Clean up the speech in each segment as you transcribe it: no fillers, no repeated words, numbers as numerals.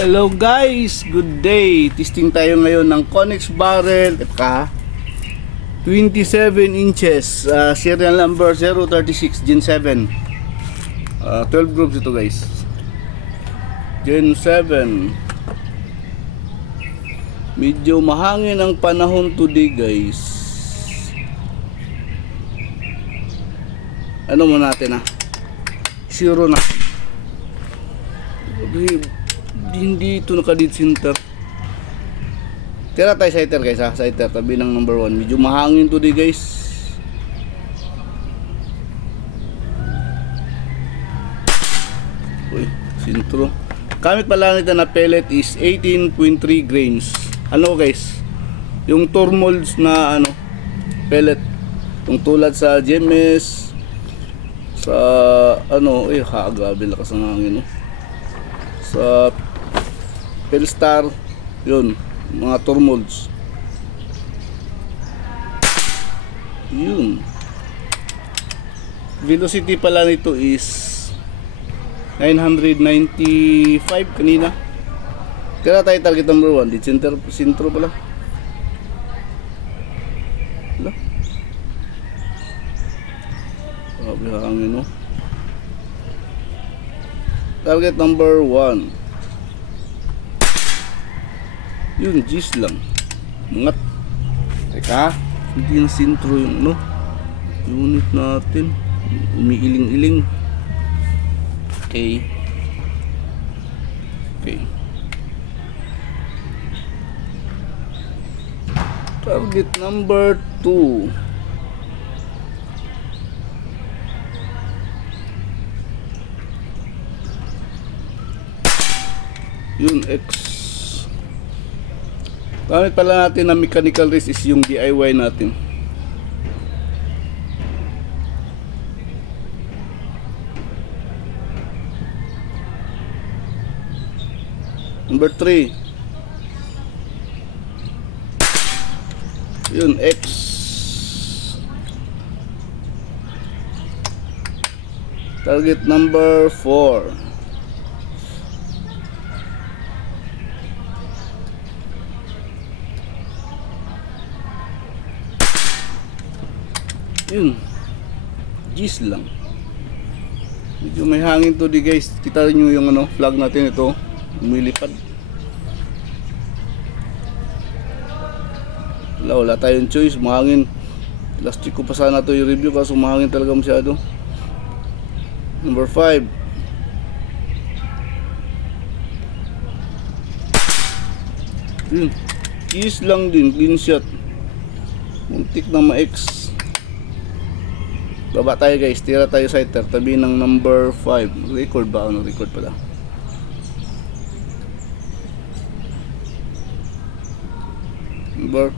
Hello guys, good day. Testing tayo ngayon ng Connex barrel ka 27 inches, serial number 036 Gen 7. 12 groups ito guys. Gen 7. Medyo mahangin ang panahon today guys. Ano mo natin zero na. Hindi ito naka-dead center. Tira tayo sighter guys sighter tabi ng number 1. Medyo mahangin today guys. Uy, sintro. Gamit pala nito na pellet is 18.3 grains. Ano guys? Yung tormolds na pellet. Yung tulad sa GMS sa grabe lakas ng hangin sa Philstar, yun, mga tormolds. Yun. Velocity pala nito is 995 kanina. Kaya tayo target number 1, di sintro pala. Wala. Grabe hangin Target number 1. Yun, G's lang. Mangat. Teka, hindi yung sintro yung unit natin. Umiiling-iling. Okay. Target number 2. Yun, X. Gamit pala natin na mechanical wrist is yung DIY natin. Number 3. Yun, X. Target number 4. Yun, G's lang. Medyo may hangin to di guys. Kita nyo yung flag natin ito umilipad. Wala tayong choice, mahangin. Last week ko pa sana to i-review kaso mahangin talaga masyado. Number 5. Yun, G's lang din, clean shot. Muntik na ma-X. Baba tayo guys, tira tayo sighter tabi ng number 5. Record ba? Record pala. Number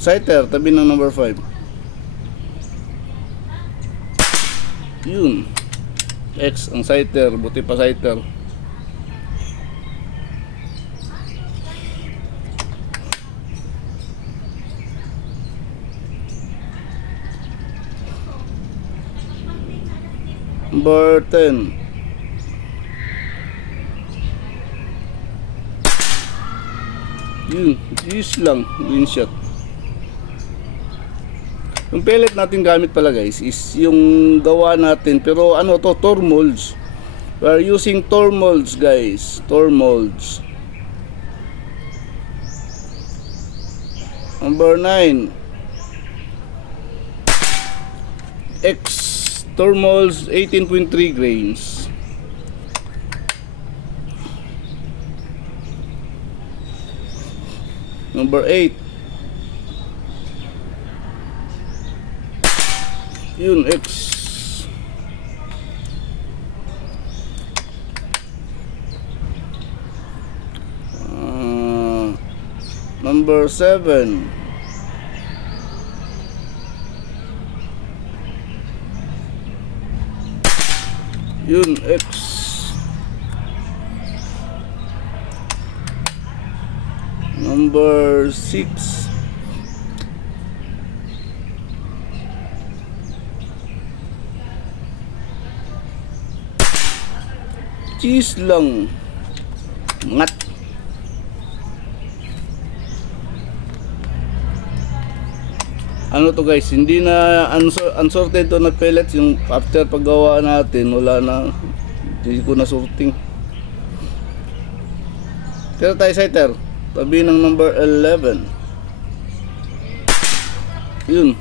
sighter tabi ng number 5. Yun, X ang sighter, buti pa sighter. Number 10. Yun, G's lang, green shot. Yung pellet natin gamit pala guys is yung gawa natin, pero to, tormolds. We are using tormolds guys, tormolds. Number 9. X tormolds 18.3 grains. Number 8. Yun, X. Number 7. Yun, X. Number 6. Cheese lang. Ngat. Ano to guys, hindi na unsorted to na pellets. Yung after paggawa natin, wala na, hindi ko na sorting. Tira tayo sighter, tabi ng number 11. Yun.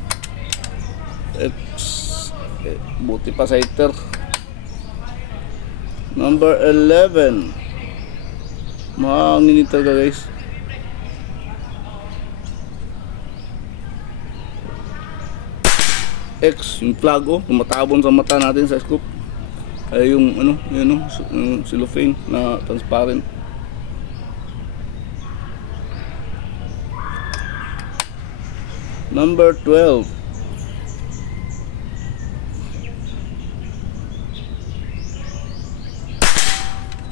Buti pa sighter. Number 11. Mahangin talaga guys. X, yung plug tumatabon sa mata natin sa scope. Ay yung ano, yun yung cellophane na transparent. Number 12.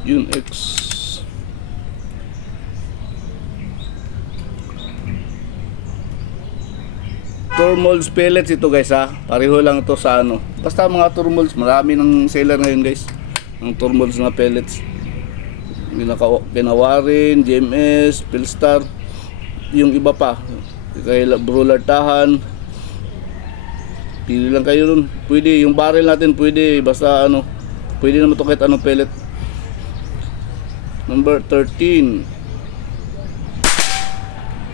Yun X. Turmoils pellets ito guys ha. Pareho lang ito sa ano. Basta mga turmoils, marami ng seller ngayon guys. Ng turmoils na pellets. Kinawarin, GMS, Philstar. Yung iba pa. Kay Brawler Tahan. Pili lang kayo nun. Pwede, yung barrel natin pwede. Basta ano. Pwede naman ito kahit anong pellet. Number 13.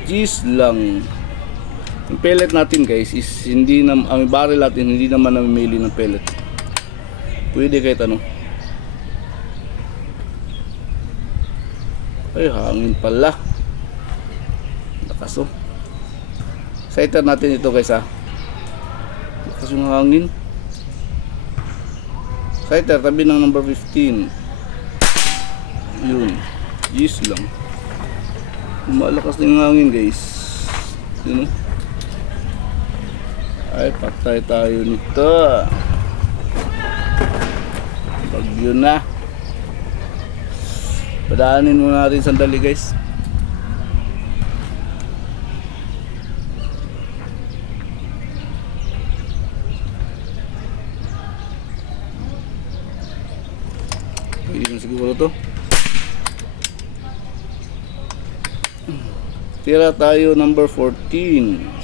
Gis lang. Yung pellet natin guys is hindi na, ang barrel natin hindi naman namimili ng pellet. Pwede kahit ano. Ay, hangin pala. Lakas sighter natin ito guys ha. Lakas yung hangin. Sighter, tabi ng number 15. Yun. Yes lang. Malakas na yung hangin guys. Yun ay, patay tayo nito. Bagyo na. Padaanin muna natin sandali guys. Pwede na siguro to. Tira tayo number 14.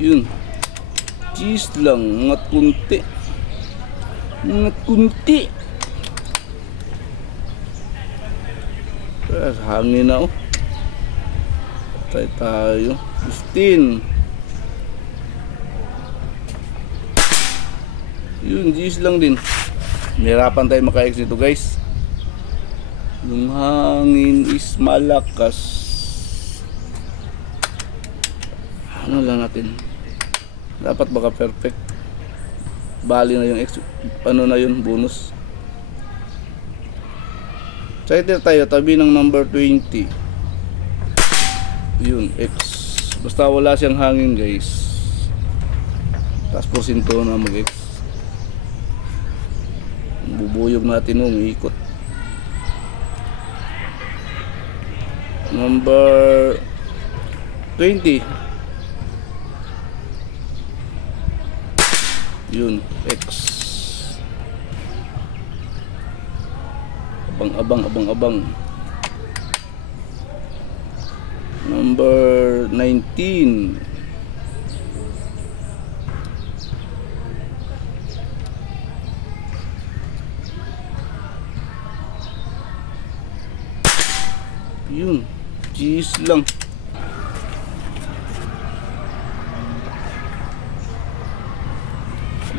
Yun. Cheese lang. Ngat kunti. Ngat kunti. Hangin na Patay tayo. 15. Yun. Cheese lang din. Nahirapan tayo maka-X nito guys. Yung hangin is malakas. Ano lang natin. Dapat baka perfect. Bali na yung X. Ano na yun, bonus. Sighter tayo, tabi ng number 20. Yun, X. Basta wala siyang hangin guys. Tapos porsinto na mag-X. Bubuyog natin ikot. Number 20. Yun, X. Abang. Number 19. Yun, cheese lang.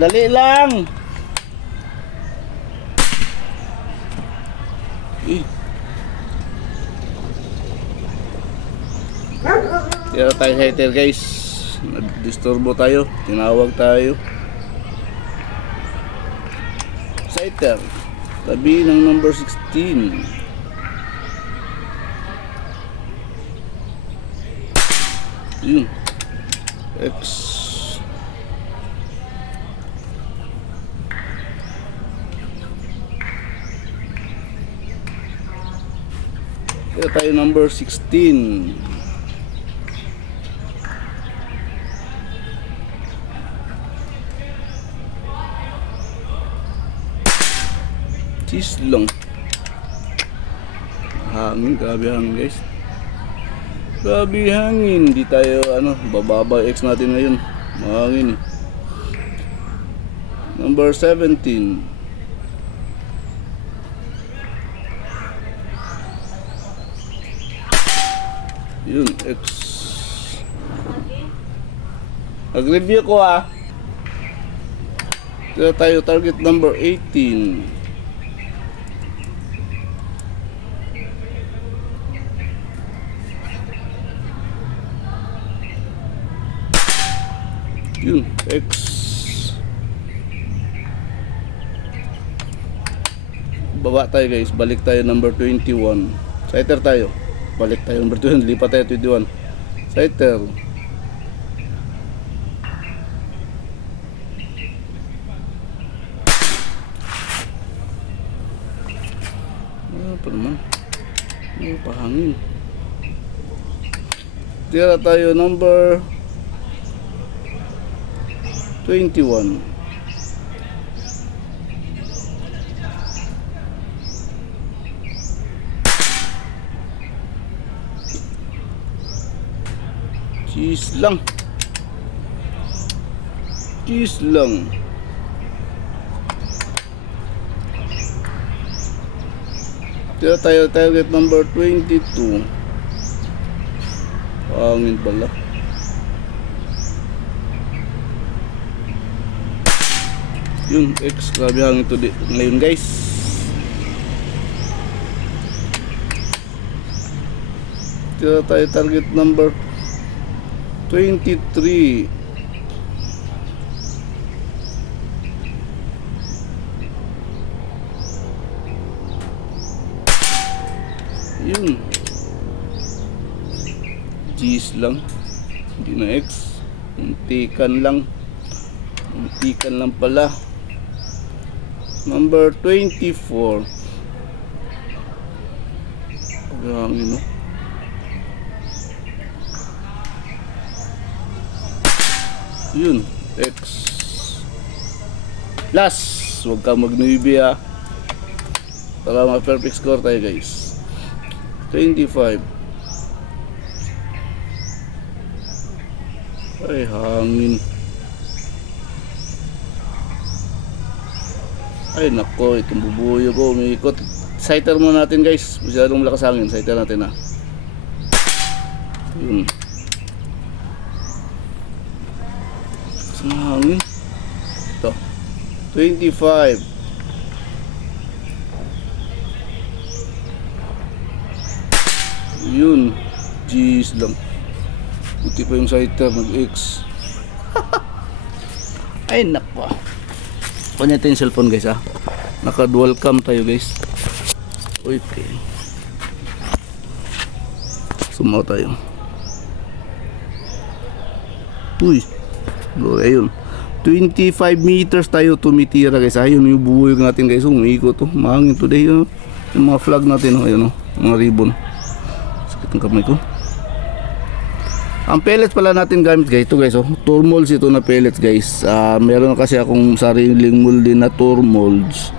Dali lang. Tira tayo sighter guys. Nag-disturbo tayo. Tinawag tayo. Sighter. Tabi ng number 16. Yun. X. Kaya tayo number 16. Cheese lang. Hangin, grabe hangin guys. Grabe hangin. Di tayo bababa X natin ngayon. Mahangin. Number 17. Yun, X. Nag-review ko Kaya tayo target number 18. Yun, X. Baba tayo guys, balik tayo number 21. Sighter tayo. Balik tayo number 21, lipat tayo 21. Sighter. Ano pa naman? Ano pa hangin? Tira tayo number 21. Cheese lang. Cheese lang. Tira tayo target number 22. Hangin pala. Yun, X, grabe hangin to ngayon guys. Tira tayo target number 23. Yun. Cheese lang. Hindi na X. Muntikan lang. Muntikan lang pala. Number 24. Hangin, no? Yun, X. Last, huwag ka mag-nuibi para ma-perfect score tayo guys. 25. Ay, hangin. Ay, nako, itong bubuyo ko, umiikot. Sighter muna natin guys, masyadong malakas hangin. Sighter natin Yun. Hangin. Ito. 25. Yun. Jeez lang. Buti pa yung sighter mag-X. Ay nako. Kunin natin yung cellphone guys Naka-dual cam tayo guys. Okay. Sumaw tayo. Uy. Ayun. 25 meters tayo tumitira guys. Ayun yung buhay natin guys. Umiikot to. Mahangin today yung mga flag natin ayun mga ribbon. Sakit ang kamay ko. Ang pellets pala natin gamit guys. Ito guys tour molds ito na pellets guys. Meron kasi akong sariling mold din na tour molds.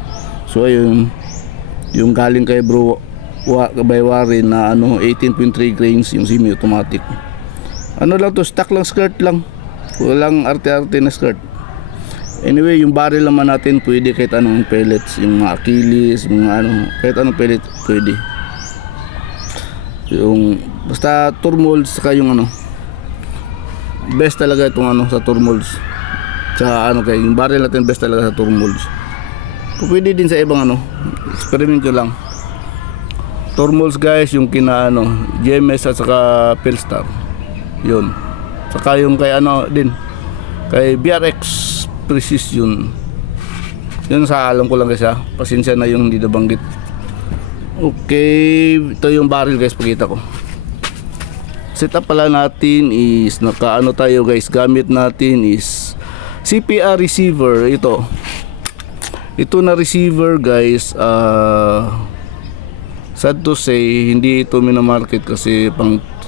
So ayun. Yung galing kay bro by Warren na 18.3 grains yung semi automatic. Ano lang to, stock lang, skirt lang. Walang arte-arte na skirt. Anyway, yung barrel naman natin pwede kahit anong pellets, yung mga Achilles, mga kahit anong pellet pwede. Yung basta tour molds saka yung best talaga itong sa tour molds. Tsaka kaya yung barrel natin best talaga sa tour molds. Pwede din sa ibang experiment ko lang. Tour molds guys, yung kina GMS at saka Philstar. Yun. Saka yung kay din kay BRX Precision. Yun sa alam ko lang guys Pasensya na yung hindi nabanggit. Okay, ito yung barrel guys, pakita ko. Setup pala natin is tayo guys, gamit natin is CPR receiver. Ito na receiver guys, sad to say hindi ito minamarket kasi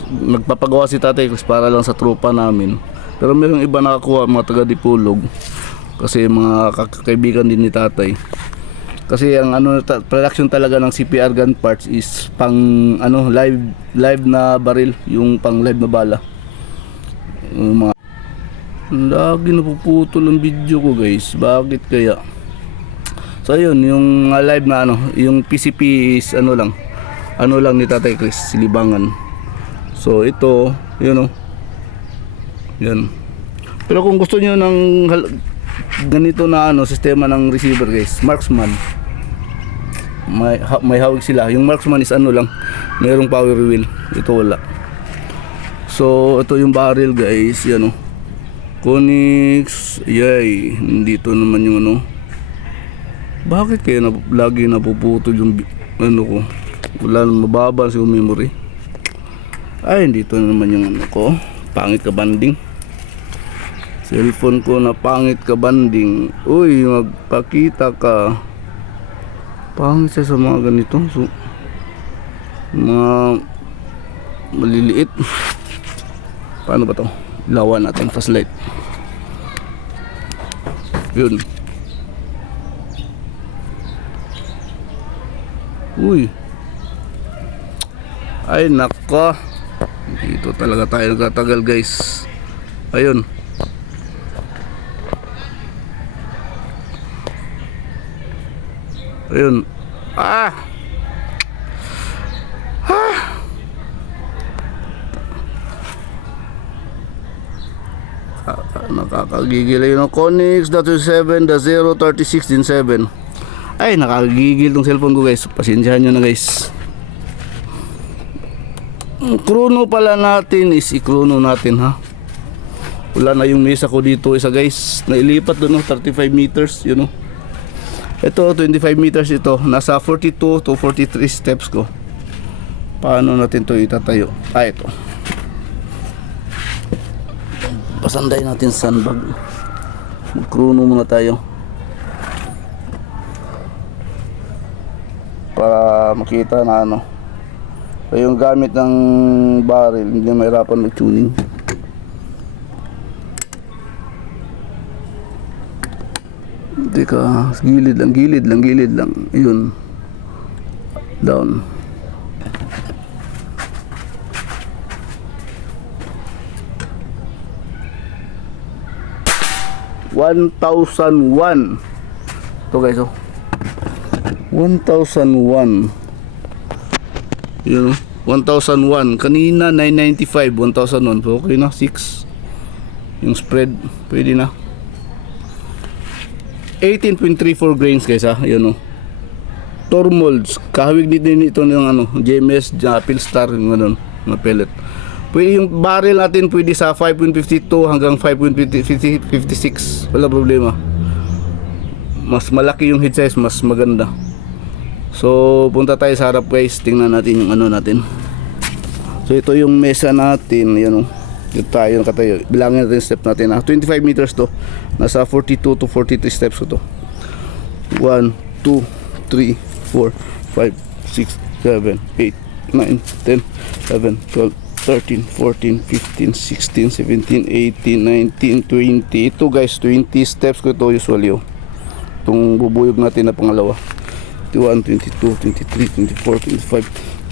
nagpapagawa si tatay kasi para lang sa tropa namin. Pero mayroong iba nakakuha, mga taga Dipolog, kasi mga kaibigan din ni tatay. Kasi ang production talaga ng CPR gun parts is pang live na baril, yung pang live na bala. Yung mga lagi napuputol ang video ko guys, bakit kaya? So yun, yung live na yung PCP is lang ni Tatay Chris, Silibangan. So ito, yun yan. Pero kung gusto niyo ng ganito na sistema ng receiver guys, Marksman, may hawig sila. Yung Marksman is mayroong power wheel, ito wala. So ito yung barrel guys, yan Konix, yay. Dito naman yung bakit kaya lagi napuputol yung ko, wala nang mababa sa memory. Ay, dito naman yung ko, pangit ka banding. Cellphone ko na pangit ka banding. Uy, magpakita ka. Pangit siya sa mga ganito. So, mga maliliit. Paano ba to? Ilawan natin flashlight. Yun. Uy. Ay, nako. Dito talaga tayo nagtatagal guys. Ayun. Ayun. Nakakagigil yun. Konix .7 .036 Gen 7. Ay, nakakagigil tong cellphone ko guys. Pasensyahan nyo na guys. Ang chrono pala natin is i-chrono natin ha. Wala na yung mesa ko dito isa guys. Nailipat doon 35 meters yun Ito 25 meters ito. Nasa 42 to 43 steps ko. Paano natin to itatayo? Ito. Pasanday natin sandbag. Mag-chrono muna tayo. Para makita na So, yung gamit ng barrel hindi mahirapan mag-tuning. Hindi ka gilid lang yun, down. $1,001 ito guys 1,001 yun 1,001 kanina 995 1,001 so okay na 6 yung spread pwede na 18.34 grains guys yun Tormolds kahawig din ito ng JMS Philstar yung na pellet. Pwede yung barrel natin pwede sa 5.52 hanggang 5.56 wala problema. Mas malaki yung head size, mas maganda. So punta tayo sa harap guys, tingnan natin yung natin. So ito yung mesa natin, yan dito tayo nakatayo. Bilangin natin step natin 25 meters to. Nasa 42 to 43 steps ko to. 1, 2, 3, 4, 5, 6, 7, 8, 9, 10, 11, 12, 13, 14, 15, 16, 17, 18, 19, 20. Ito guys, 20 steps ko ito usually itong bubuyog natin na pangalawa. 21, 22, 23, 24, 25,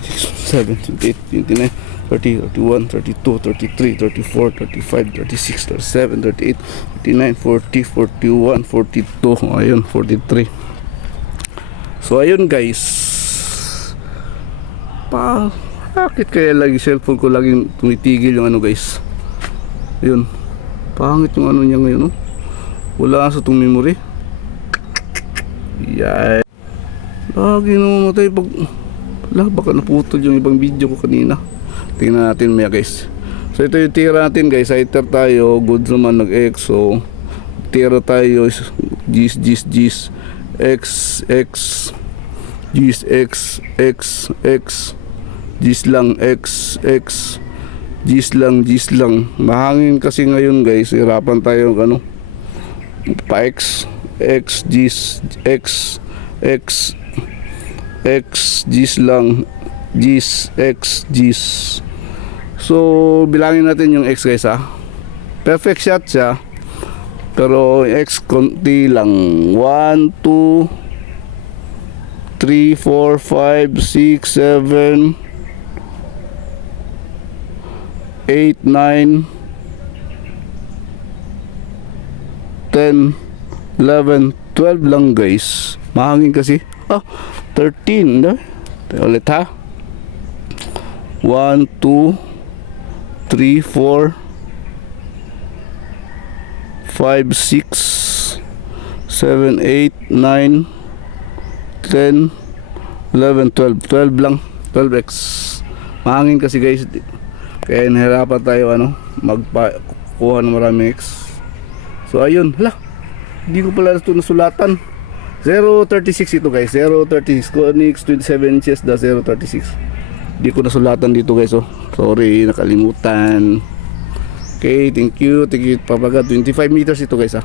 26, 27, 28, 29, 30, 31, 32, 33, 34, 35, 36, 37, 38, 39, 40, 41, 42. Ayun, 43. So ayun guys. Bakit kaya lagi cellphone ko laging tumitigil yung guys? Ayun. Pangit yung niya ngayon Wala sa itong memory. Yay. Lagi namamatay pag baka naputol yung ibang video ko kanina. Tingnan natin maya guys. So ito yung tira natin guys. Highter tayo. Goods naman nag-X. So tira tayo. Gis X Gis X Gis lang X Gis lang. Mahangin kasi ngayon guys. Hirapan tayo pa X Gis X Gis lang Gis X Gis. So bilangin natin yung X guys perfect shot siya pero X konti lang 1, 2, 3, 4, 5, 6, 7, 8, 9, 10, 11, 12 lang guys. Mahangin kasi. 13. No? Ulit ha. 1, 2, 3, 4, 5, 6, 7, 8, 9, 10, 11, 12. 12 lang. 12x. Mahangin kasi guys. Kaya nahirapan tayo magkuha ng maraming X. So ayun. Hala. Hindi ko pala ito nasulatan. 0.36 ito guys. 0.36. Konix 27 inches da 0.36. Hindi ko nasulatan dito guys. Sorry. Nakalimutan. Okay. Thank you. Thank you. Papaga. 25 meters ito guys